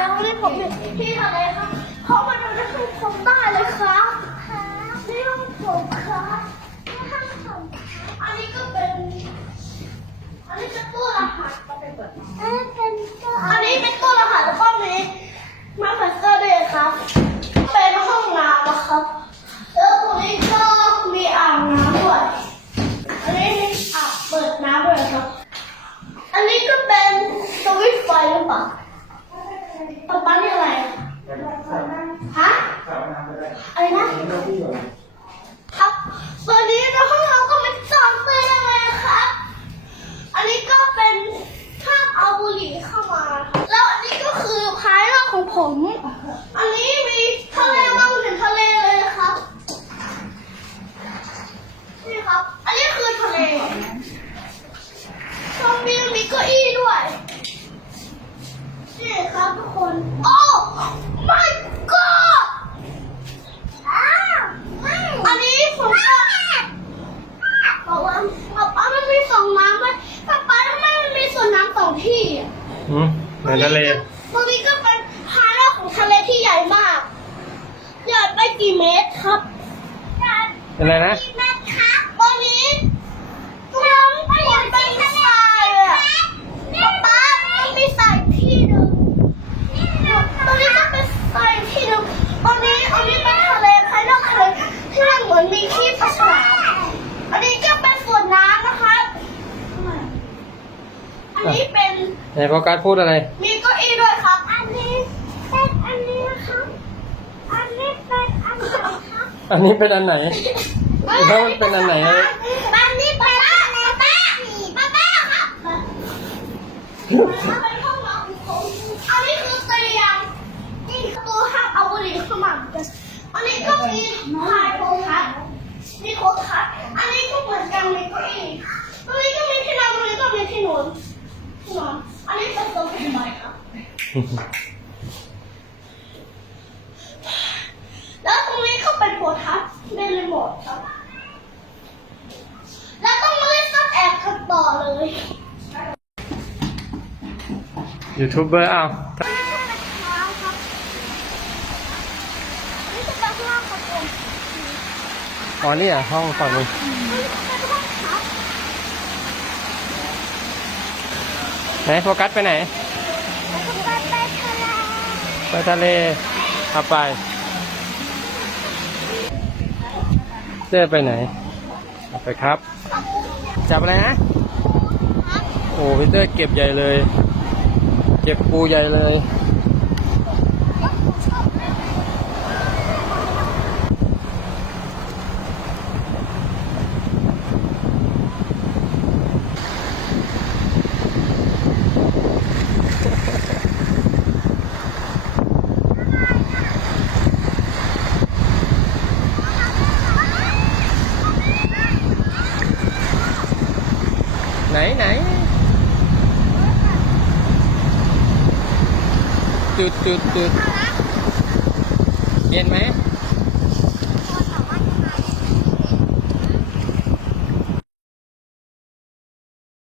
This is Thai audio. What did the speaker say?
อยากให้ผมอยู่ที่ทะไรครับเพราะมันจะให้ผมได้เลยครับนี่ห้องผมครับนี่ห้องผมอันนี้ก็เป็น อันนี้เป็นตู้รหัสก็เป็นเปิดอันนี้เป็นตู้อันนี้เป็นตู้รหัสแล้วก็มีมาสเตอร์ด้วยครับ เป็นห้องน้ำนะครับ แล้วตรงนี้ก็มีอ่างน้ำด้วย อันนี้มีอ่างเปิดน้ำด้วยครับ อันนี้ก็เป็นสวิตช์ไฟหรือเปล่า ตรงนั้นนี่อะไรฮะอะไรนะครับตอนนี้ในห้องเราก็ไม่จอดเตียงเลยครับ อันนี้ก็เป็นถ้าเอาบุหรี่เข้ามา แล้วอันนี้ก็คือภายนอกของผม อันนี้มีทะเลมองเห็นทะเลเลยนะครับ นี่ครับ อันนี้คือทะเลชมวิวมีเก้าอี้ด้วย นี่ ครับทุกคนโอ้ my god อันนี้ผมก็บอกว่าป๊าป๊ามันมีสองน้ำเลยป๊าป๊าทำไมมันมีส่วนน้ำสองที่อะอืมในทะเลตรงนี้ก็เป็นพาราของทะเลที่ใหญ่มากใหญ่ไปกี่เมตรครับ อะไรนะ กี่เมตรครับตอนนี้น้ำไปยังเป็นทรายเลยอะป๊าป๊ามันมีทรายที่หนึ่งตรงนี้ก็เป็นทรายที่หนึ่งตอนนี้อันนี้เป็นทะเลภายนอกทะเลที่มันเหมือนมีขี้ปลาฉลามอันนี้ก็เป็นส่วนน้ำนะครับ อันนี้เป็ นไหนโฟกัสพูดอะไร มีเก้าอี้ด้วยครับ อันนี้เป็นอันนี้นะครับ อันนี้เป็นอันไหนครับอันนี้เป็นอันไหน แล้วมันเป็นอันไหนอะ อันนี้เป็นอันไหนป้าป้าป้าครับเป็นห้องนอนของผมอันนี้คือเตียงนี่คือตัวห้ามเอาบุหรี่เข้ามาเหมือนกันอันนี้ก็มีพายโคทัศน์มีโคทัศน์อันนี้ก็เหมือนกันมีเก้าอี้ตรงนี้ก็มีที่นอนตรงนี้ก็มีที่นอนที่นอน อันนี้เป็นโต๊ะเป็นไม้ครับ แล้วตรงนี้ก็เป็นโพทัศน์เป็นรีโมทครับ แล้วต้องมาเล่นซ่อนแอบกันต่อเลย ยูทูบเบอร์อ้าวนี่ก็เป็นเท้าครับนี่จะเป็นห้องของผมอ๋อนี่อะห้องฝั่งนู้นนี่เป็นห้องครับ ไหนโฟกัสไปไหน แล้วก็ไปทะเล ไปทะเลเอาไปเจ้ไปไหนเอาไปครับ จับอะไรนะ โอ้พีเตอร์เก็บใหญ่เลย เก็บปูใหญ่เลย ไหนไหนจุดจุดจุดเห็นไหม